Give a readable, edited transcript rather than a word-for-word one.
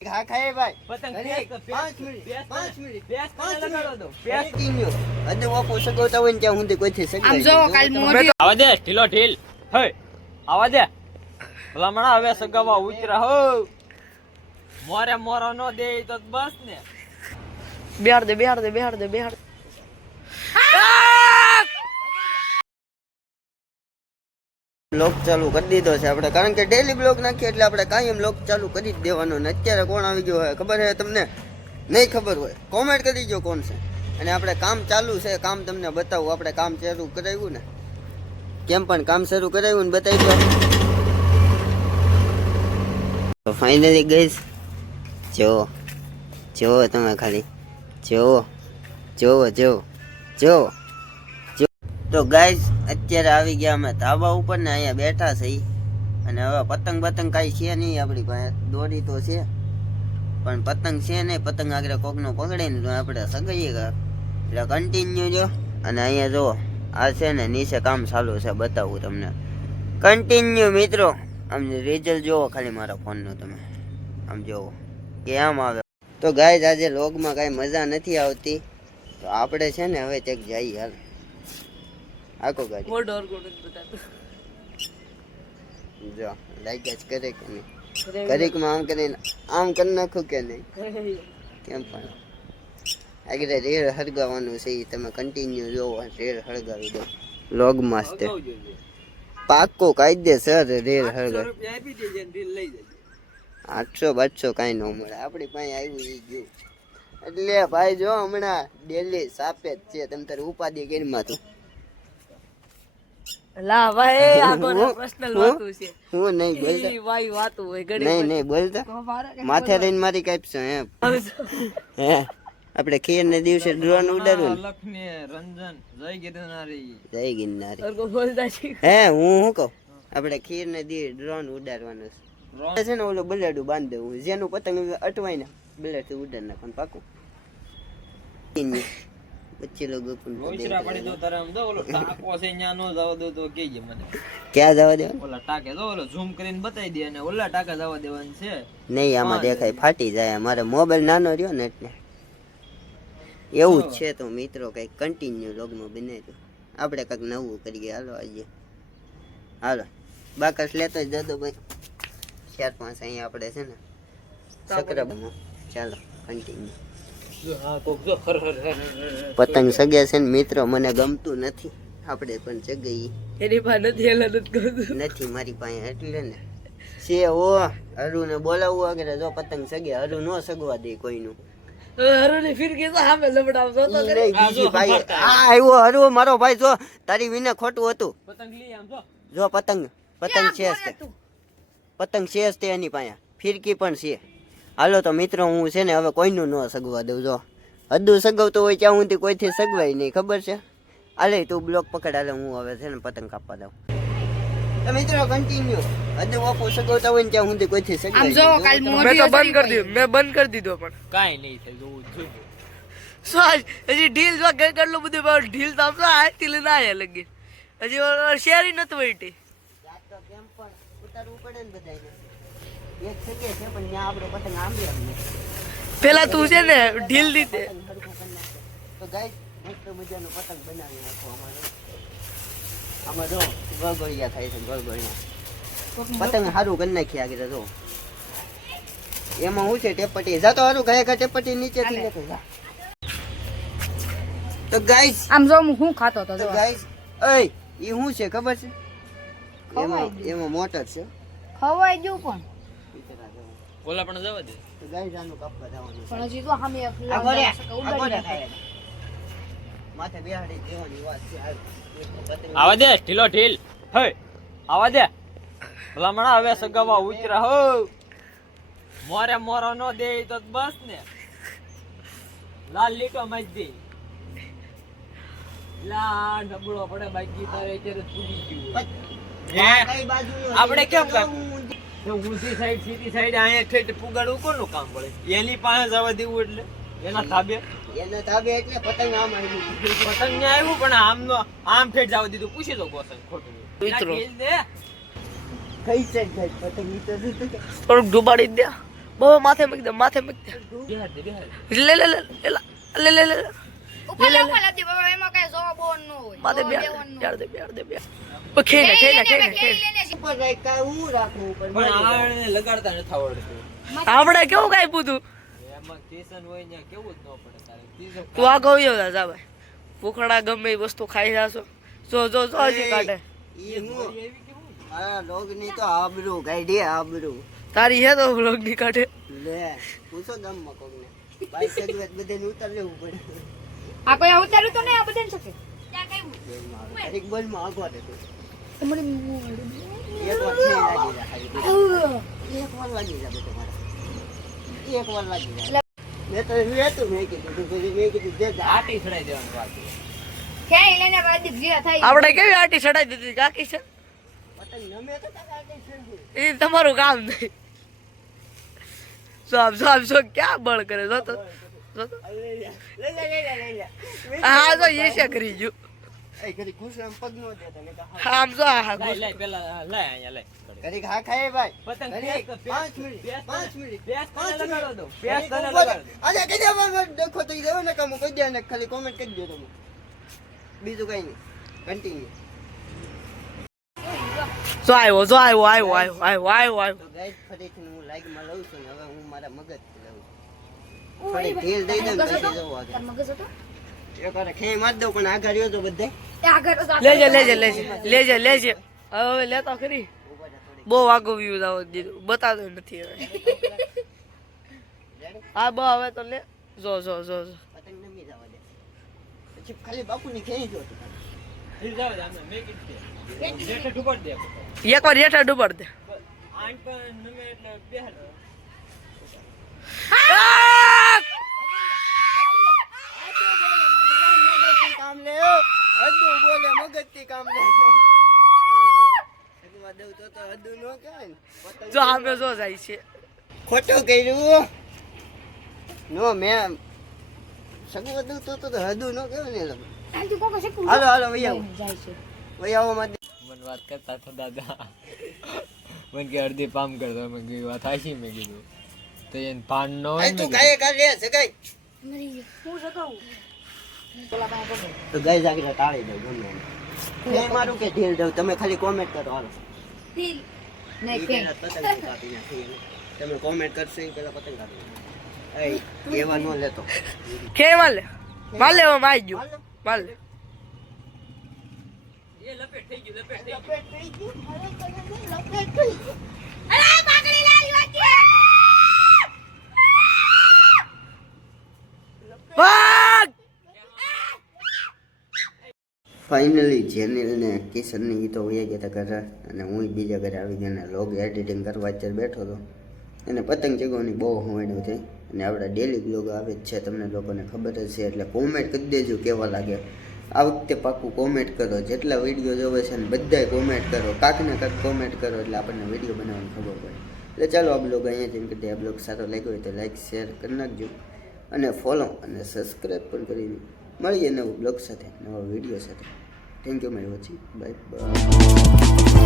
હા ખાય ભાઈ પતંગ ઘરે પેસ 5 મિનિટ 5 મિનિટ પેસ કોને લગાડો દો પેસ કિન્યો અદે વાપો સગવતા હોય ને ત્યાં સુધી કોઈથી સગવાય આમ જો કાલ મોઢી આવા દે ઢીલો ઢીલ હે આવા દે ભલામણા હવે સગાવા ઉતરા હો મોરે મોરો નો દે તો બસ ને બેહાડ દે બ્લોગ ચાલુ કરી દીધો છે આપણે, કારણ કે ડેલી બ્લોગ નાખીએ એટલે આપણે કાયમ બ્લોગ ચાલુ કરી જ દેવાનો ને અત્યારે કોણ આવી ગયો હોય ખબર છે તમને? નહીં ખબર હોય કોમેન્ટ કરી દો કોણ છે. અને આપણે કામ ચાલુ છે, કામ તમને બતાવું. આપણે કામ શરૂ કરાવ્યું ને, કેમ પણ કામ શરૂ કરાવ્યું ને બતાવી દો. ફાઇનલી ગઈસ જો તમે ખાલી જો તો ગાઈઝ અત્યારે આવી ગયા અમે ધાબા ઉપર ને અહીંયા બેઠા છે. અને હવે પતંગ કાંઈ છે નહીં આપણી પાસે, દોરી તો છે પણ પતંગ છે નહીં. પતંગ આગળ કોકનો પકડે ને તો આપણે સગાઈએ એટલે કન્ટિન્યુ જો. અને અહીંયા જો આ છે ને નીચે કામ ચાલુ છે, બતાવું તમને કન્ટિન્યુ મિત્રો. આમ રિઝલ્ટ જોવો ખાલી મારા ફોનનું, તમે આમ જોવો કે આમ આવે. તો ગાઈઝ આજે લોગમાં કાંઈ મજા નથી આવતી, તો આપણે છે ને હવે ચેક જઈએ. હાલ આખો ગાડી જો લાઈક જ કરે કે નહીં, ઘડીકમાં આમ કરીને આમ કરી નાખું કે નહીં, કેમ પણ આગળ રેડ હળગાવવાનું છે એ તમે કન્ટિન્યુ જોવો. રેડ હળગાવી દો લોગમાં જ તે પાક્કો કાયદેસર રેડ હળગાવ. 800-200 કાંઈ ન મળે આપણી પાસે આવ્યું એ ગયું. એટલે ભાઈ જો હમણાં ડેલી સાપે જ છે, તમે તારે ઉપાધિ કરીમાં તું લા ભાઈ આ કોનો પર્સનલ વાતો છે. હું નહીં બોલતા, ઈ વાઈ વાતો હોય ઘડી નહીં બોલતા. માથે લઈને મારી કાપશો એમ હે? આપણે ખીર ને દિવસે ડ્રોન ઉડાડવું ને. લખને રંજન જય ગિરનારી સરકો બોલતા છે. હે હું શું કહું, આપણે ખીર ને દી ડ્રોન ઉડાડવાનું છે ને. ઓલો બલેડું બાંધી દેવું, જેનું પતંગ અટવાય ને બલેડ થી ઉડાડ નાખવાનું પાકું. બચ્ચે લોકો ઓછરા પડી દો તારે આમ દો ઓલો ટાકો છે ન્યા નો જાવ દો તો કેજે મને ક્યાં જવા દે? ઓલા ટાકે દો ઓલો ઝૂમ કરીને બતાવી દે અને ઓલા ટાકા જવા દેવાનું છે. નહીં આમાં દેખાય ફાટી જાય. મારે મોબાઈલ નાનો રહ્યો ને એટલે એવું જ છે. તો મિત્રો કંઈક કન્ટિન્યુ લોગમાં બનાવ્યું આપણે કંઈક નવું કરીએ. હાલો આજે હાલો બાકસ લેતો જ દાદો ભાઈ 4-5 અહીંયા આપણે છે ને સકરાબામાં. ચાલો કન્ટિન્યુ. પતંગ સગે છે ને મિત્રો, મને ગમતું નથી. આપણે પણ સગાઈ એની પાસે નથી હેલા નથી મારી પાસે એટલે ને છે. ઓ હરુ ને બોલાવવું આગળ જો પતંગ સગે. હરુ નો સગવા દે કોઈનું. હરોની ફિરકી તો સામે લબડાવતો તો નહીં બીજી ભાઈ આ આવ્યો હરુ મારો ભાઈ. જો તારી વિને ખોટું હતું. પતંગ લઈ આમ જો પતંગ છે તે એની પાસે ફિરકી પણ છે. હાલો તો મિત્રો હું છે ને હવે કોઈનું ન સગવા દઉં. જો હદું સગવતો હોય ત્યાં સુધી કોઈથી સગવાય નહીં, ખબર છે? હાલે તું બ્લોક પકડ. હાલે હું હવે છે ને પતંગ કાપવા દઉં. તો મિત્રો કન્ટિન્યુ હદું વાપો સગવતા હોય ને ત્યાં સુધી કોઈથી સગવાય. આમ જો કાલ મોઢી મેં બંધ કરી દીધો પણ કાઈ નહીં થાય જોવું જોઈએ. સોજ હજી ઢીલ જો કેટલું બધું ઢીલ તો આપલા આથી લઈને આયા લગી હજી શેરી નતું વઈટી તો કેમ પણ ઉતારવું પડે ને બધાને. એક સગે છે પણ ત્યાં આપણે પતંગ આંબી પેલા તું છે ને ઢીલ દીધે. તો ગાઈસ મસ્ત મજાનો પતંગ બનાવી નાખો અમારો. આમાં જો ગળગળિયા થાય છે, ગળગળિયા પતંગ સારું કરી નાખી આગળ. જો એમાં શું છે ટેપટી જાતો સારું ખરેખર ટેપટી નીચેથી લેતો જા. તો ગાઈસ આમ જો હું ખાતો તો ગાઈસ એય ઈ શું છે ખબર છે? એમાં મોટર છે. ખવાઈ ગયું પણ ઓલા પણ જવા દે. તો ગાઈસ આનું કાપવા જવાનું પણ હજી તો સામે માથે બેહાડી દેવાની વાત છે. આવા દે ઢીલો ઢીલ હે આવા દે ભલામણા હવે સગાવા ઉતરા હો મોરે મોરો નો દે તો બસ ને લાલ લીટો માજ દે લા ડબળો પડે બાકી તારે અત્યારે પૂરી ગયું. આપણે કેમ કરવું? ઊંધી સાઈડ સીધી સાઈડ અહીંયા ઠેઠ પુગાડવું કોનું કામ પડે? એની પાસે જવા દેવું એટલે એના તાબે એટલે પતંગ આમ આવી પતંગ ને આવ્યું પણ આમ ઠેઠ જવા દીધું. પૂછી દો ગોસન ખોટું મિત્રો કઈ સાઈડ થાય પતંગ ઈ તો થોડુંક ડુબાડી દે બહુ માથે મૂકી દે માથે મૂકી દે બિહાર દે બિહાર લે લે લે લે લે લે ઉપર ઉપર લાદી બાબા એમાં કઈ જોવા બોન ન હોય માથે બેડ દે ઓ ખેલે ઉપર રાખ કાંઈ હું રાખું ઉપર પણ આને લગાડતા નથી આવડતું આપણે કેવું કાઈ પૂતું એમાં કિશન હોય ને કેવું જ ન પડે તારે ત્રીજો તું આ કહ્યું જા ભાઈ ભૂખડા ગમે એ વસ્તુ ખાઈ જાશો જો હજી કાઢે ઈ હું આ લોગની તો આબરૂ કાઢી આબરૂ તારી હે તો વ્લોગ ની કાઢે લે પૂછો ગામમાં કોકને બાઈક સજવત બધાને ઉતાર લેવું પડે આ કોઈ ઉતાર્યું તો નહીં આ બધાને શકે ત્યાં કઈ એક બોલમાં આગો દે તું તમને એક વાર નહીં લાગી જાય ખાલી એક વાર લાગી જાય તમારે એક વાર લાગી જાય મેં તો વેતું મેં કીધું દે જા આટી ચડાઈ દેવાનું બાકી ક્યાંય લઈને બાદી ભીયા થાય આપણે કેવી આટી ચડાઈ દીધી કાકી છે પતંગ નમે તો કાકા કઈ છે એ તમારું કામ નહીં જો ક્યાં બળ કરે જો તો લે હા જો એ છે કરી ગયું એ કદી ખુશરામ પગ નો દે તને આમ જો હા લઈ પેલા લઈ અહીંયા લઈ કદી ખા ખાય ભાઈ પતંગ કદી પેસ, 5 મિનિટ 5 મિનિટ પેસ તને લગાડો દો પેસ કદી તને ઉપર- લગાડો દો અરે કદી હવે દેખો તો ઈ ગયો ને કામ કહી દે ને ખાલી કોમેન્ટ કરી દો તમે બીજું કઈ નહીં કન્ટિન્યુ જો આવ્યો તો ગાઈસ ફરીથી હું લાઈક માં લઉં છું ને હવે હું મારા મગજ લઉં થોડી ઢીલ દઈ દઉં પછી જવું આગળ તાર મગજ હતો એક વાર ખેઈ માર દઉં પણ આગળ રહ્યો તો બધે એ આગળ તો લેજે હવે લેતો ખરી બહુ આગો વ્યૂઝ આવો દીધું બતાતો નથી હવે હા બહુ હવે તો લે જો પતંગ નમી જવા દે પછી ખાલી બાપુની ખેઈ જો તું ઈ જાવ દે આમને મેક ઇટ દે જેઠે ઢુકડ દે એક વાર હેઠા ડૂબર દે આંટ પર નમે એટલે બેહાર કામ લે હદુ બોલે મગજથી કામ લે એકમાં દઉં તો હદુ નો કહેવાય ને પતંગ જો આમે જો જાય છે ખોટું કર્યું નો મેં સગું હદુ તો હદુ નો કહેવાય ને લોકો આંટી કોકો છે હાલો વૈયાવો જાય છે વૈયાવો માં મને વાત કરતા હતા દાદા મને કે અડધી પામ કરતો મેં કીધું વાત હાશી મેં કીધું તો એને પાન ન હોય ને તું કાય કર લે સગાઈ મરી ગઈ હું સકાવું તો ગાઈસ આગળ તાળી દઉં ગમે એને મારું કે ઢીલ દઉં તમે ખાલી કોમેન્ટ કરો હાલો ઢીલ ઈ નહીં પહેલા પતંગ કાપી નાખી એને. તમે કોમેન્ટ કરશો એ પેલા પતંગ કાપી નાખી. એવા નો લેતો કે માલ લે હવે માઈ ગયું માલ લે એ લપેટ થઈ ગયું અરે પાકડી લારી વાગે ભાગ ફાઇનલી જેનિલને કિશનની ઈ તો વયા ગયા હતા ઘરે અને હું બીજા ઘરે આવી ગયા ને લોગ એડિટિંગ કરવા અત્યારે બેઠો હતો એને પતંગ ચગાવવાની બહુ હોવાનું થઈ અને આપણા ડેલી બ્લોગ આવે જ છે તમને લોકોને ખબર જ છે એટલે કોમેન્ટ કરી દેજો કેવા લાગે આ વખતે પાક્કું કોમેન્ટ કરો જેટલા વિડીયો જોવે છે ને બધાય કોમેન્ટ કરો કાંક ને કાંક કોમેન્ટ કરો એટલે આપણને વિડીયો બનાવવાની ખબર પડે એટલે ચાલો આ બ્લોગ અહીંયા જેમ કે આ બ્લોગ સારો લાગ્યો હોય તો લાઈક શેર કરી નાખજો અને ફોલો અને સબસ્ક્રાઈબ પણ કરી મળીએ નવું બ્લોગ સાથે નવા વિડીયો સાથે thank you my watching bye bye